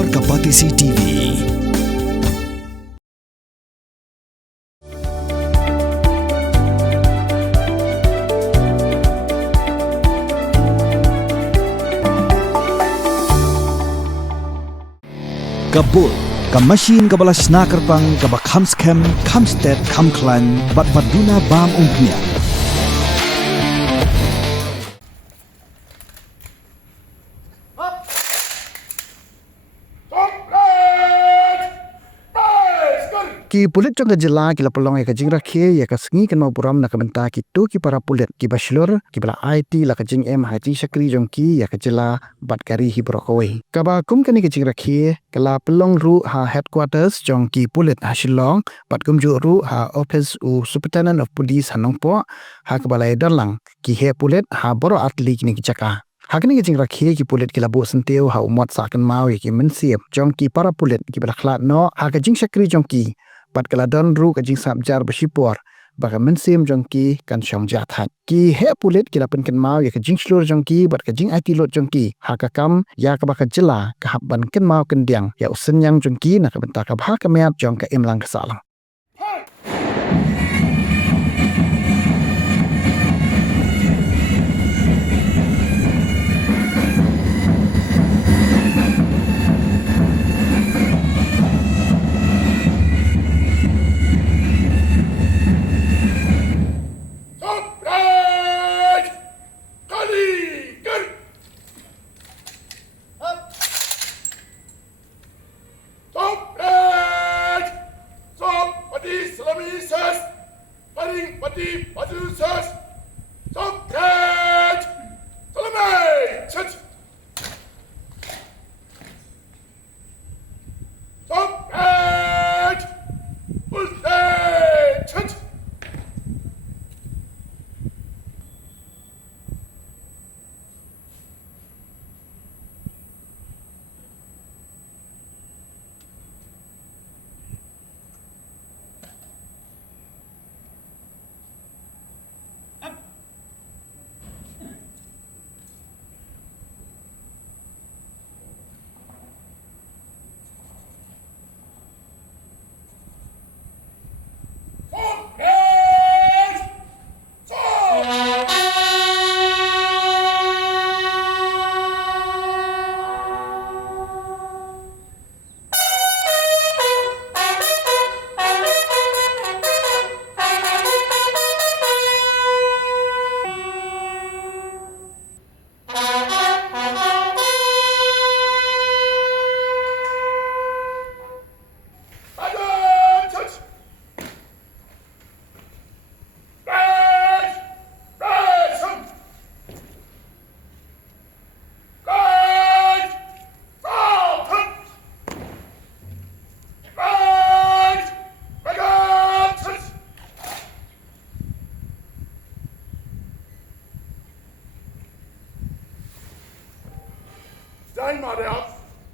Luar Kapatisi TV. Kabul, kamasin kabalas nakarpang kabakhamskem, kamstet, kamklan, batbaduna bam umpnya. Ki Pulit jong jela ki la pelong ya ka Jingshakri ya ka sengi Kynmaw Burom na ka benta ki tu ki para Pulit ki baslur ki bala Aiti la ka Jingim Jingshakri jong ki ya ka jela bat kari hi brokowe ka ba kum ka ni ka Jingshakri ka la pelong ru ha headquarters jong ki Pulit ha Shillong bat kum ju ru ha office u superintendent of police hanongpo ha ka balai dalang ki he Pulit ha boro atli ki ni ki jaka Hakni ki Jingshakri ki Pulit ki labo senteu ha umot sa Kynmaw ki mensiep jong ki para Pulit ki bala khlat no ha ka Jingshakri jong ki pat kala don ru ka jingsap jar bersipor baka mensim jongki kan syong jathat ki he Pulit ki lapen Kynmaw ya ka jingslur jongki bat ka jing Aiti lot jongki ha ka kam ya ka baka jela ka habban Kynmaw kendiang ya usen yang jongki na ka benta ka bha ka meat jong ka imlang kasalang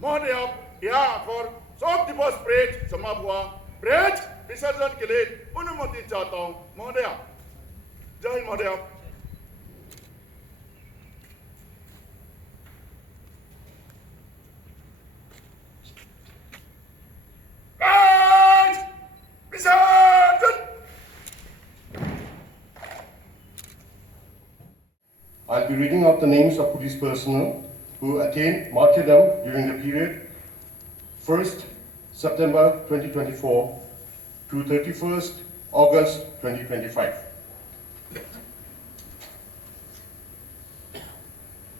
Martyr, ya for सब दिवस praise समाप्त हुआ praise विसर्जन के लिए अनुमति चाहता हूँ महोदय जय महोदय I'll be reading out the names of police personnel who attained martyrdom during the period 1st September 2024 to 31st August 2025.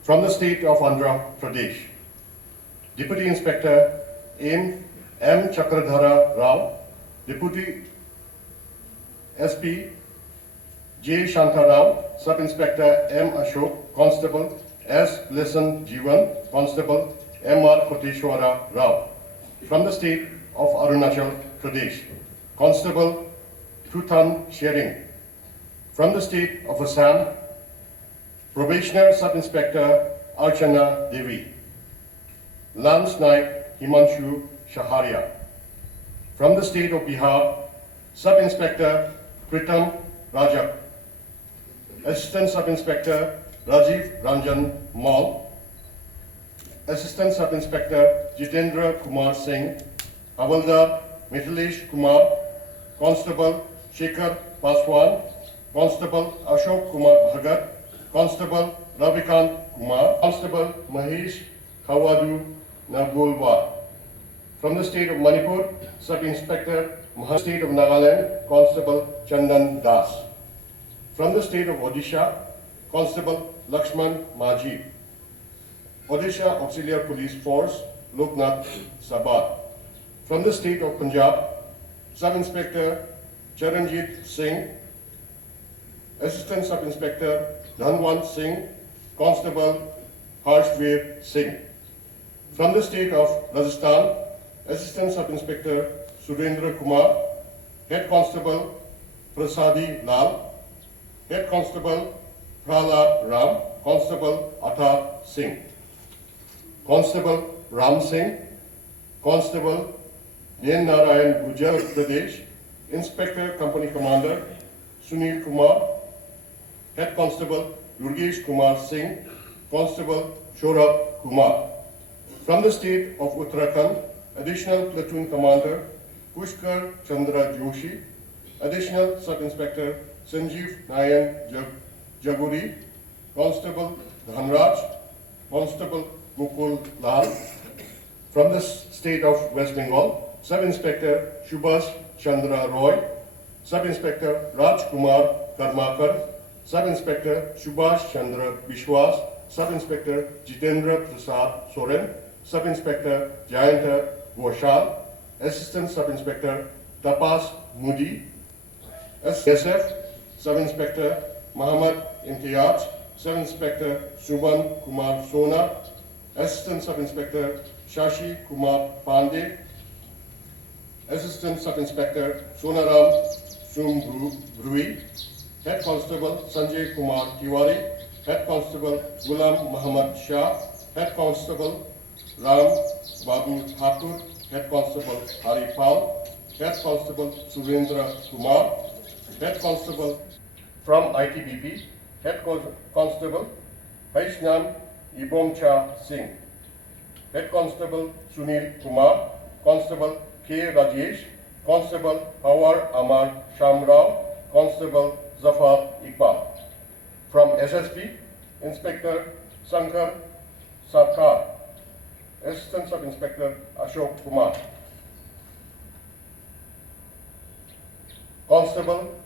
From the state of Andhra Pradesh, Deputy Inspector M. Chakradhara Rao, Deputy SP J. Shanta Rao, Sub-Inspector M. Ashok, Constable S. Lisan Jivan, Constable M. R. Koteshwara Rao. From the state of Arunachal Pradesh, Constable Tutan Shering. From the state of Assam, Probationer Sub-Inspector Archana Devi. Lance Naik Himanshu Shaharia. From the state of Bihar, Sub-Inspector Pritam Rajak. Assistant Sub-Inspector Rajiv Ranjan Mal. Assistant Sub Inspector Jitendra Kumar Singh, Havaldar Mithilesh Kumar, Constable Shekhar Paswan, Constable Ashok Kumar Bhagat, Constable Ravikant Kumar, Constable Mahesh Khawadu Nagulwar. From the state of Manipur, Sub Inspector State of Nagaland, Constable Chandan Das. From the state of Odisha, Constable Lakshman Maji. Odisha Auxiliary Police Force, Loknath Sabha. From the state of Punjab, Sub Inspector Charanjit Singh, Assistant Sub Inspector Dhanwant Singh, Constable Harshveer Singh. From the state of Rajasthan, Assistant Sub Inspector Surendra Kumar, Head Constable Prasadi Lal, Head Constable Prahlad Ram, Constable Athar Singh, Constable Ram Singh, Constable Yen Narayan Gujar Pradesh, Inspector Company Commander Sunil Kumar, Head Constable Durgesh Kumar Singh, Constable Shorab Kumar. From the state of Uttarakhand, Additional Platoon Commander Pushkar Chandra Joshi, Additional Sub Inspector Sanjeev Nayan Jaguri, Constable Dhanraj, Constable Mukul Lal. From the state of West Bengal, Sub Inspector Shubhas Chandra Roy, Sub Inspector Raj Kumar Karmakar, Sub Inspector Subhash Chandra Bishwas, Sub Inspector Jitendra Prasad Soren, Sub Inspector Jayanta Goshal, Assistant Sub Inspector Tapas Mudi, SF Sub Inspector Muhammad Imtiaz, Sub Inspector Subhan Kumar Sona, Assistant Sub Inspector Shashi Kumar Pandey, Assistant Sub Inspector Sonaram Brui, Head Constable Sanjay Kumar Tiwari, Head Constable Gulam Muhammad Shah, Head Constable Ram Babu Thakur, Head Constable Hari Pal, Head Constable Surendra Kumar, Head Constable from ITBP, Head Constable Haishnam Ibomcha Singh, Head Constable Sunil Kumar, Constable K. Rajesh, Constable Hawar Amar Shamrao, Constable Zafar Iqbal. From SSP, Inspector Sankar Sarkar, Assistant Sub Inspector Ashok Kumar, Constable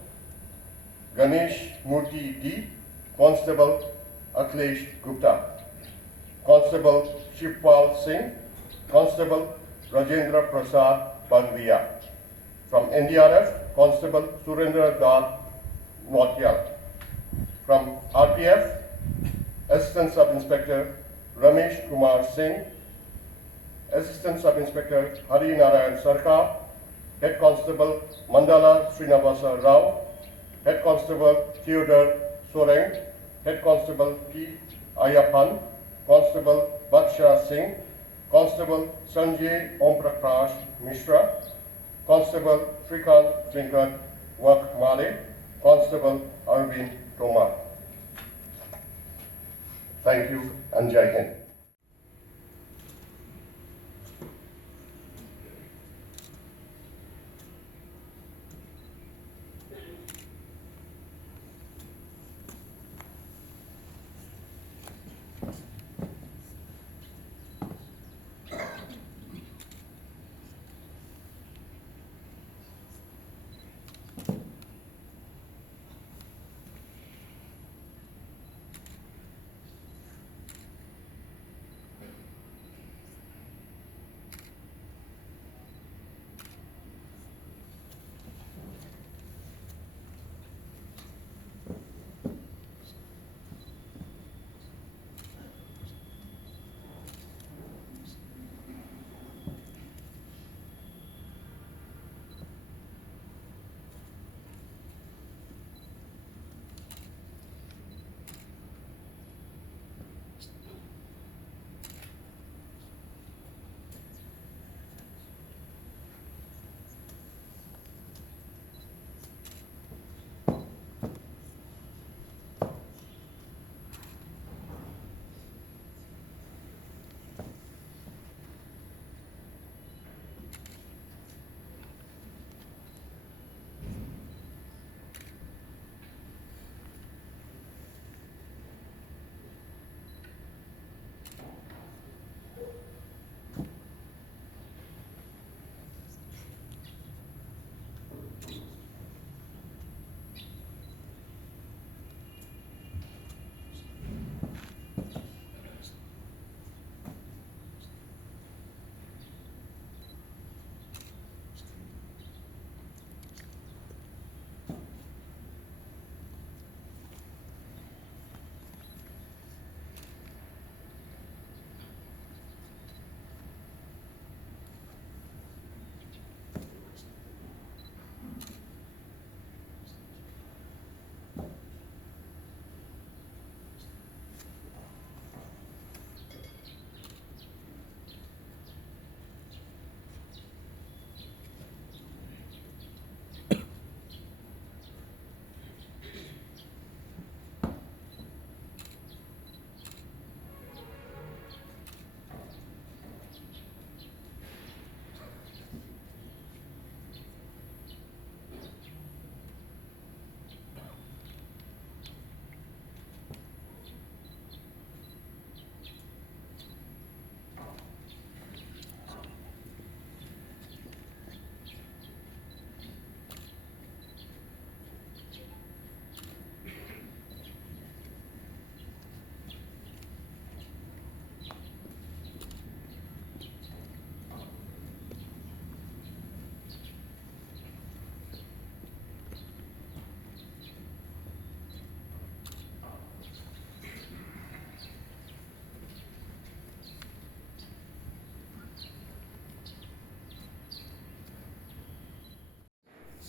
Ganesh Murthy D, Constable Akhilesh Gupta, Constable Shivpal Singh, Constable Rajendra Prasad Bangriya. From NDRF, Constable Surendra Das Notial. From RPF, Assistant Sub Inspector Ramesh Kumar Singh, Assistant Sub Inspector Hari Narayan Sarkar, Head Constable Mandala Srinivasa Rao, Head Constable Theodore Soreng, Head Constable P. Ayapan, Constable Baksha Singh, Constable Sanjay Omprakash Mishra, Constable Shrikant Venkat Wakmale, Constable Arvind Tomar. Thank you and Jai Hind.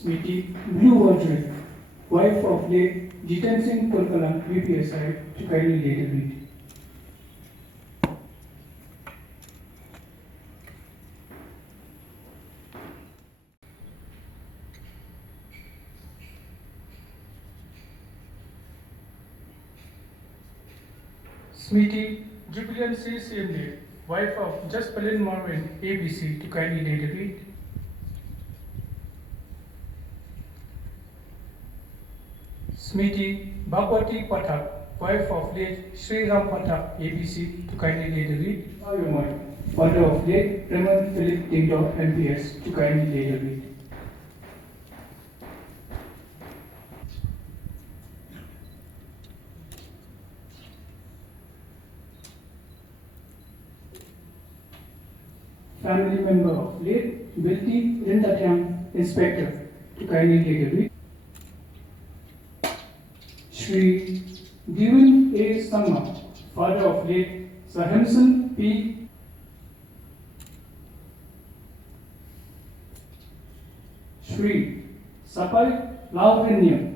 Smriti Blue Wardre, wife of late Jitan Singh Kolkala, BPSI, to kindly later read. Smriti Jubilant C. CMD, wife of Jaspalin Marvin, ABC, to kindly later read. Smriti Bhagwati Pathak, wife of late Sri Ram Pathak, ABC, to kindly later read. Ayomai, father of late Raman Philip Dingdor, MPS, to kindly later read. Family member of late Bilti Rindatyam, Inspector, to kindly later read. Shri Divin A. Sangma, father of late Sahimson P. Shri Sapai Lavrinyam,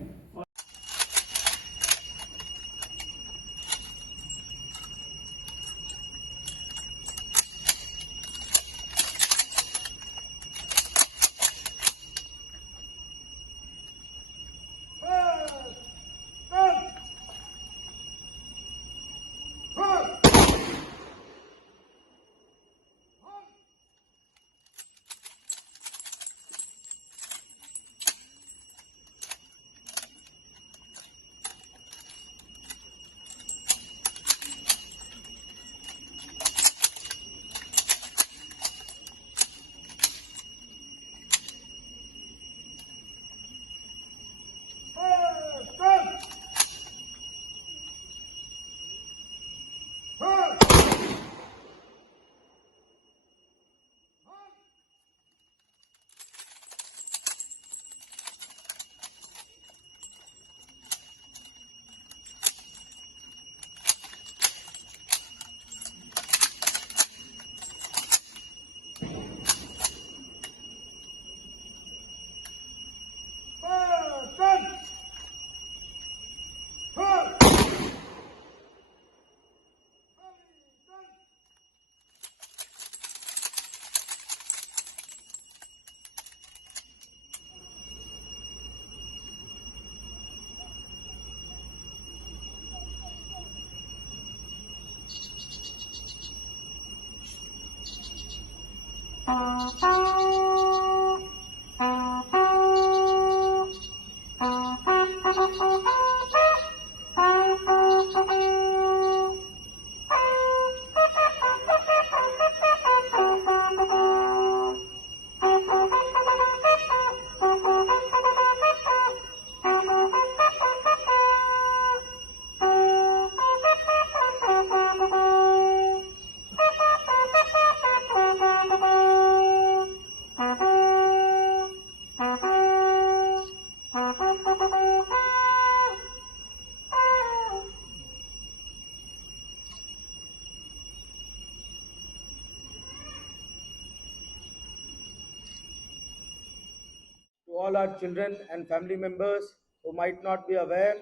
To all our children and family members who might not be aware,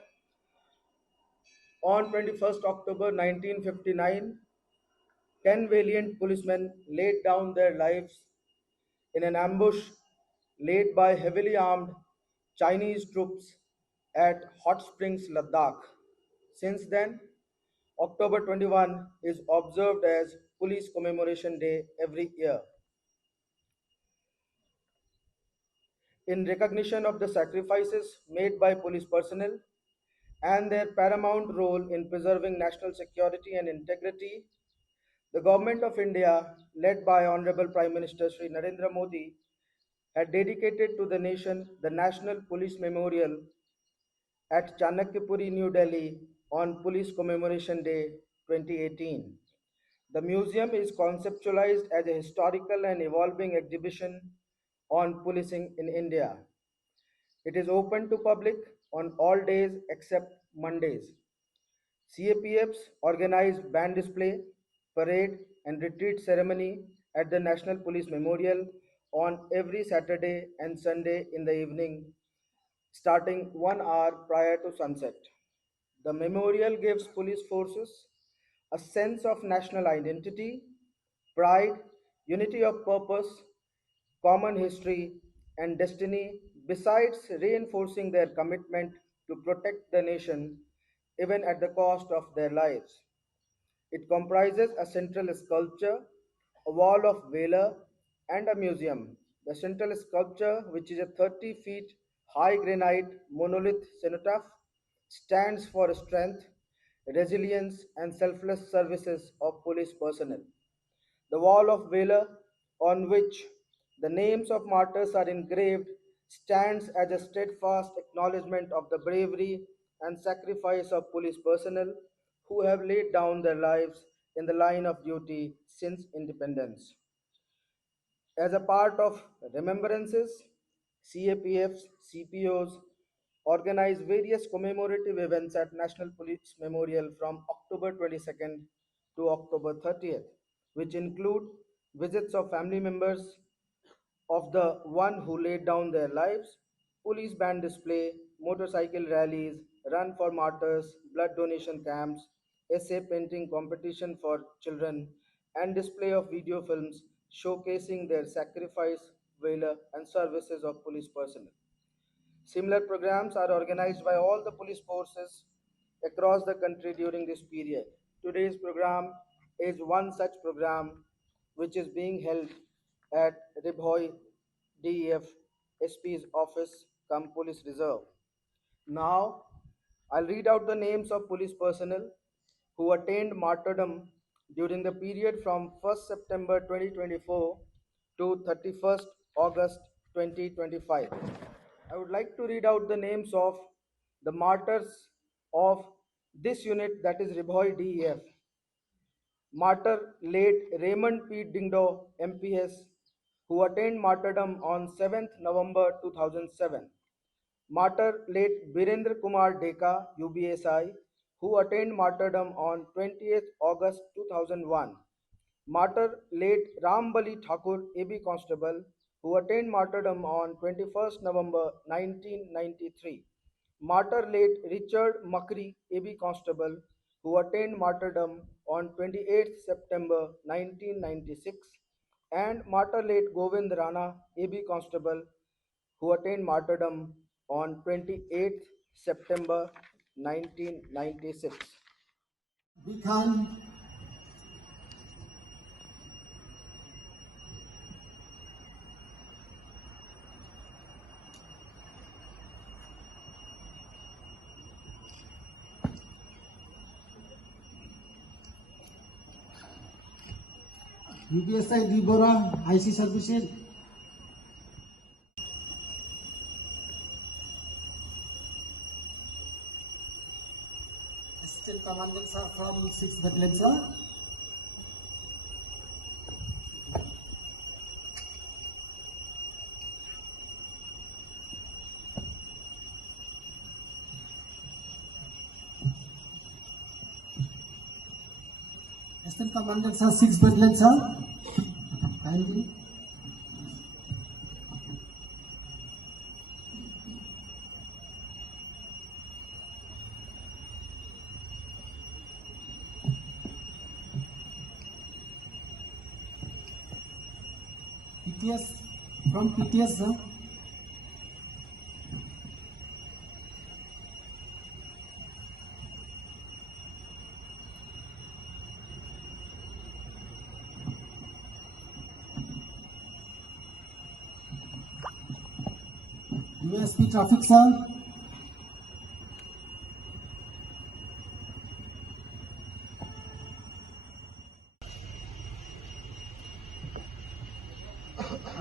on 21st October 1959, 10 valiant policemen laid down their lives in an ambush laid by heavily armed Chinese troops at Hot Springs, Ladakh. Since then, October 21 is observed as Police Commemoration Day every year. In recognition of the sacrifices made by police personnel and their paramount role in preserving national security and integrity, the Government of India, led by Honorable Prime Minister Sri Narendra Modi, had dedicated to the nation the National Police Memorial at Chanakyapuri, New Delhi on Police Commemoration Day 2018. The museum is conceptualized as a historical and evolving exhibition on policing in India. It is open to public on all days except Mondays. CAPFs organize band display, parade, and retreat ceremony at the National Police Memorial on every Saturday and Sunday in the evening, starting 1 hour prior to sunset. The memorial gives police forces a sense of national identity, pride, unity of purpose, common history, and destiny, besides reinforcing their commitment to protect the nation even at the cost of their lives. It comprises a central sculpture, a wall of valor, and a museum. The central sculpture, which is a 30 feet high granite monolith cenotaph, stands for strength, resilience, and selfless services of police personnel. The wall of valor, on which the names of martyrs are engraved, stands as a steadfast acknowledgement of the bravery and sacrifice of police personnel who have laid down their lives in the line of duty since independence. As a part of remembrances, CAPFs, CPOs organize various commemorative events at National Police Memorial from October 22nd to October 30th, which include visits of family members of the one who laid down their lives, police band display, motorcycle rallies, run for martyrs, blood donation camps, essay painting competition for children, and display of video films showcasing their sacrifice, valor, and services of police personnel. Similar programs are organized by all the police forces across the country during this period. Today's program is one such program which is being held at Ribhoy DEF SP's office, come Police Reserve. Now, I'll read out the names of police personnel who attained martyrdom during the period from 1st September 2024 to 31st August 2025. I would like to read out the names of the martyrs of this unit, that is Ribhoy DEF. Martyr late Raymond P. Dingdo, MPS, who attained martyrdom on 7th November 2007. Martyr late Birendra Kumar Deka, UBSI, who attained martyrdom on 20th August 2001. Martyr late Rambali Thakur, AB Constable, who attained martyrdom on 21st November 1993. Martyr late Richard Makri, AB Constable, who attained martyrdom on 28th September 1996. And Martyr late Govind Rana, AB Constable, who attained martyrdom on 28th September 1996. Bikhan, UPSI Burom, IC Services, Assistant Commandant sir from 6th Battalion sir. Assistant Commandant sir, 6th Battalion sir. Kindly. PTS from PTS sir. USP Traffic sir.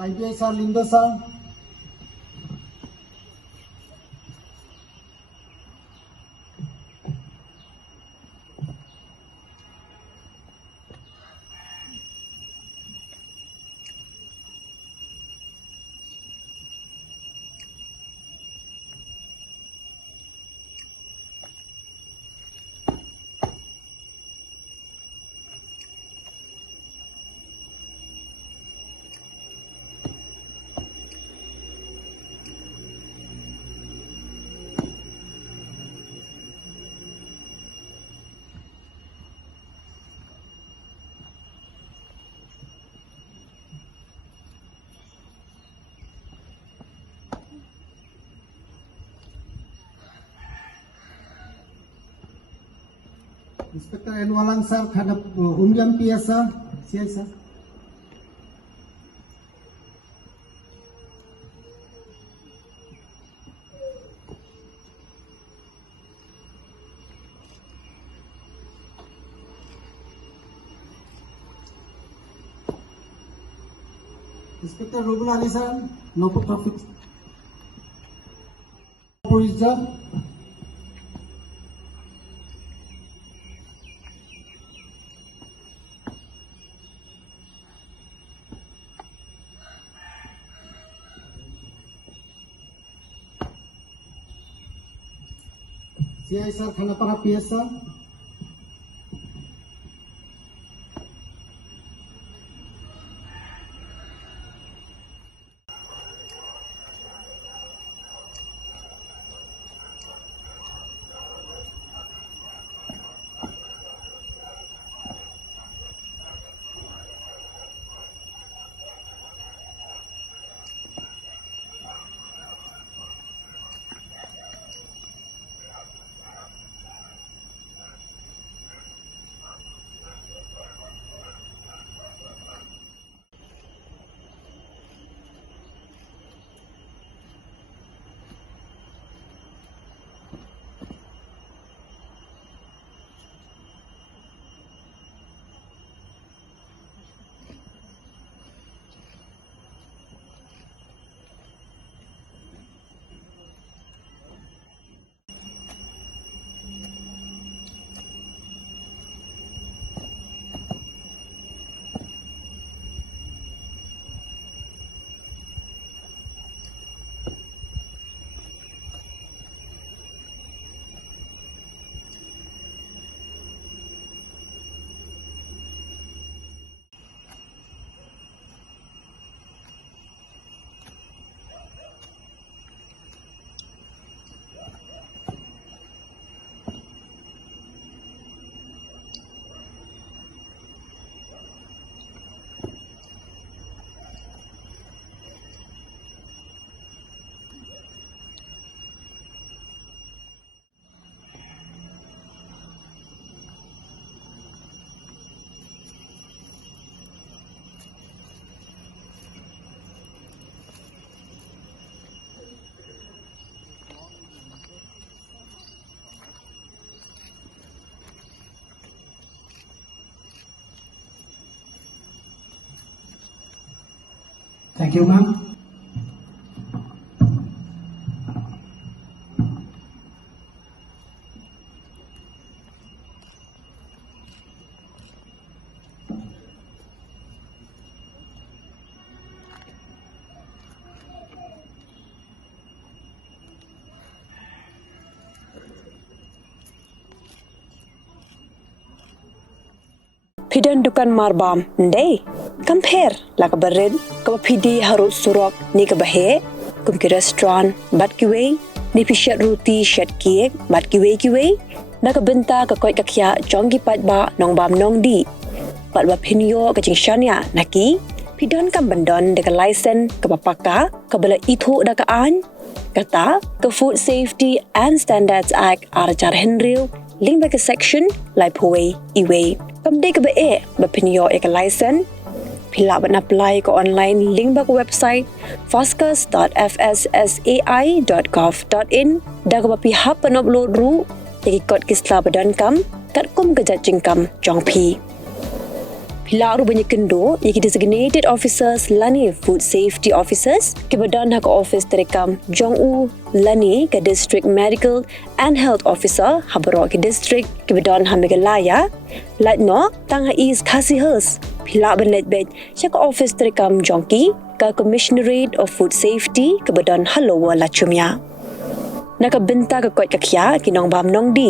IBI sir, Lindo sir. Inspector Enwalang sir, khana umjam piasa, siya sir. Inspector Rubul Ali sir, no traffic. Police job. CI sir, khana para piasa. Thank you, ma'am. Pidan dukan marbam ndai compare la ka bared ka pidi harut surok ni ka bahe kum ki restaurant bat ki wei ni pishat roti shat kiek bat ki wei na ka benta ka koi ka khya jong ki pat ba nong bam nong di pat ba pinyo ka jingshania naki pidan kam bandon de ka license ka papaka ka bala ithu da ka an kata ka Food Safety and Standards Act arjar henril link ba ka section lai phoi iwe kam de ka ba e ba pinyo e ka license pila ban apply ko online link ba ko website foscas.fssai.gov.in da ka ba pi hap pan upload ru ki kot kisla badan kam kat kum ka jajing kam jong pi pila ru banyak kendo ki designated officers lani food safety officers ki badan hak office terekam jong u lani ka district medical and health officer habro ki district ki badan hamigalaya latno tang ha is khasihers pila ban let bet chak office terekam jongki ka commissionerate of food safety ke badan halowa la chumya naka benta ka kot kakya kinong bam nong di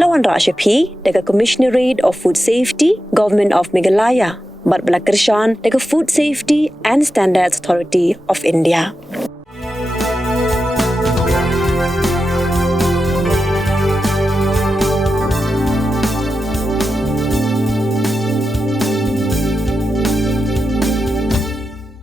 lawan ra shapi daga commissionerate of food safety government of Meghalaya bat bala kershan daga food safety and standards authority of India